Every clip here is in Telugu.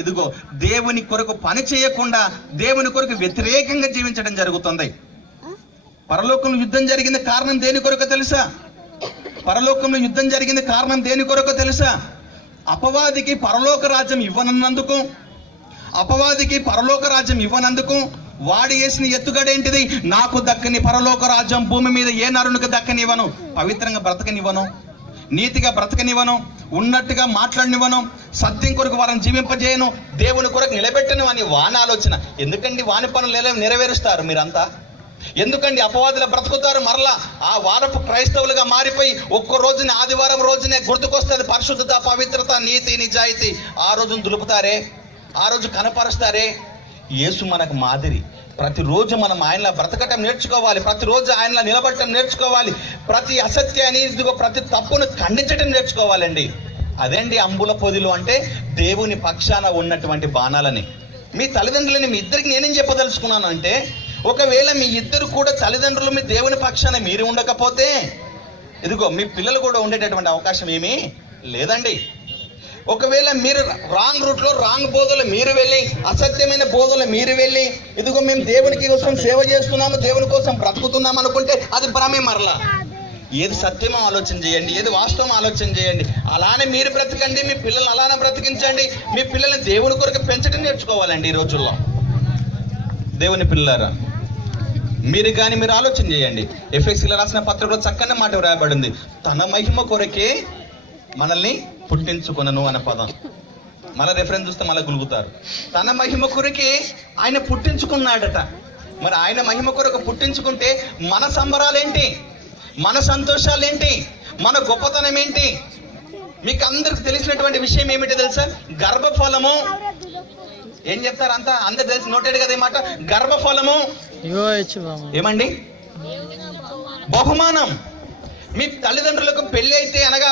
ఇదిగో దేవుని కొరకు పని చేయకుండా దేవుని కొరకు వ్యతిరేకంగా జీవించడం జరుగుతుంది. పరలోకంలో యుద్ధం జరిగిన కారణం దేని కొరకు తెలుసా? పరలోకంలో యుద్ధం జరిగిన కారణం దేని కొరకు తెలుసా? అపవాదికి పరలోక రాజ్యం ఇవ్వనందుకు, అపవాదికి పరలోక రాజ్యం ఇవ్వనందుకు వాడు వేసిన ఎత్తుగడేంటిది? నాకు దక్కని పరలోక రాజ్యం భూమి మీద ఏ నరునికి దక్కనివ్వను, పవిత్రంగా బ్రతకనివ్వను, నీతిగా బ్రతకనివ్వను, ఉన్నట్టుగా మాట్లాడనివ్వను, సత్యం కొరకు వారిని జీవింపజేయను, దేవుని కొరకు నిలబెట్టను అని వాని ఆలోచన. ఎందుకండి వాని పనులు నెరవేరుస్తారు మీరంతా? ఎందుకండి అపవాదులు బ్రతుకుతారు? మరలా ఆ వారపు క్రైస్తవులుగా మారిపోయి ఒక్క రోజుని ఆదివారం రోజునే గుర్తుకొస్తుంది పరిశుద్ధత, పవిత్రత, నీతి, నిజాయితీ. ఆ రోజును దులుపుతారే, ఆ రోజు కనపరుస్తారే. యేసు మనకు మాదిరి. ప్రతిరోజు మనం ఆయనలా బ్రతకటం నేర్చుకోవాలి, ప్రతిరోజు ఆయనలా నిలబడటం నేర్చుకోవాలి, ప్రతి అసత్యాన్ని, ఇదిగో ప్రతి తప్పును ఖండించటం నేర్చుకోవాలండి. అదేంటి అంబుల పొదిలు అంటే దేవుని పక్షాన ఉన్నటువంటి బాణాలని. మీ తల్లిదండ్రులని మీ ఇద్దరికి నేనేం చెప్పదలుచుకున్నాను అంటే, ఒకవేళ మీ ఇద్దరు కూడా తల్లిదండ్రులు మీ దేవుని పక్షాన మీరు ఉండకపోతే ఇదిగో మీ పిల్లలు కూడా ఉండేటటువంటి అవకాశం ఏమీ లేదండి. ఒకవేళ మీరు రాంగ్ రూట్లో రాంగ్ బోధలు మీరు వెళ్ళి, అసత్యమైన బోధలు మీరు వెళ్ళి, ఇదిగో మేము దేవునికి కోసం సేవ చేస్తున్నాము, దేవుని కోసం బ్రతుకుతున్నాము అనుకుంటే అది భ్రమే. మరలా ఏది సత్యమో ఆలోచన చేయండి, ఏది వాస్తవం ఆలోచన చేయండి. అలానే మీరు బ్రతకండి, మీ పిల్లల్ని అలానే బ్రతికించండి. మీ పిల్లల్ని దేవుని కొరకు పెంచడం నేర్చుకోవాలండి ఈ రోజుల్లో. దేవుని పిల్లలారా, మీరు కానీ మీరు ఆలోచన చేయండి. ఎఫెసీయులకు రాసిన పత్రికలో చక్కని మాట వ్రాయబడింది, తన మహిమ కొరకే మనల్ని పుట్టించుకొనను అనే పదం. మళ్ళీ రెఫరెన్స్ చూస్తే మళ్ళీ గులుగుతారు. తన మహిమ కొరకే ఆయన పుట్టించుకున్నాడట. మరి ఆయన మహిమ కొరకు పుట్టించుకుంటే మన సంబరాలేంటి, మన సంతోషాలేంటి, మన గొప్పతనం ఏంటి? మీకు అందరికి తెలిసినటువంటి విషయం ఏమిటి తెలుసా? గర్భఫలము. ఏం చెప్తారు అంతా అందరు తెలిసి నోటెడ్ కదా ఈ మాట. గర్భఫలము ఏమండి? బహుమానం. మీ తల్లిదండ్రులకు పెళ్ళి అయితే, అనగా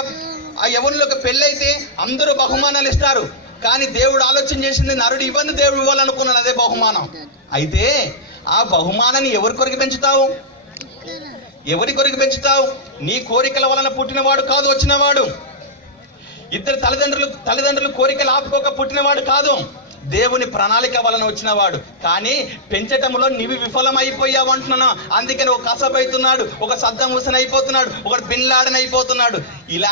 ఆ యవనులకు పెళ్ళి అయితే అందరూ బహుమానాలు ఇస్తారు. కానీ దేవుడు ఆలోచన చేసింది, నరుడు ఇవ్వని దేవుడు ఇవ్వాలనుకున్నాడు, అదే బహుమానం. అయితే ఆ బహుమానాన్ని ఎవరి కొరకు పెంచుతావు? ఎవరి కొరకు పెంచుతావు? నీ కోరికల వలన పుట్టినవాడు కాదు వచ్చినవాడు. ఇద్దరు తల్లిదండ్రులు కోరికలు ఆపుకోక పుట్టినవాడు కాదు, దేవుని ప్రణాళిక వలన వచ్చినవాడు. కానీ పెంచటంలో నీవి విఫలమైపోయావు అంటున్నాను. అందుకని ఒక కసబ్ అవుతున్నాడు, ఒక సద్దాం హుసేన్ అయిపోతున్నాడు, ఒకడు బిన్ లాడెన్ అయిపోతున్నాడు. ఇలా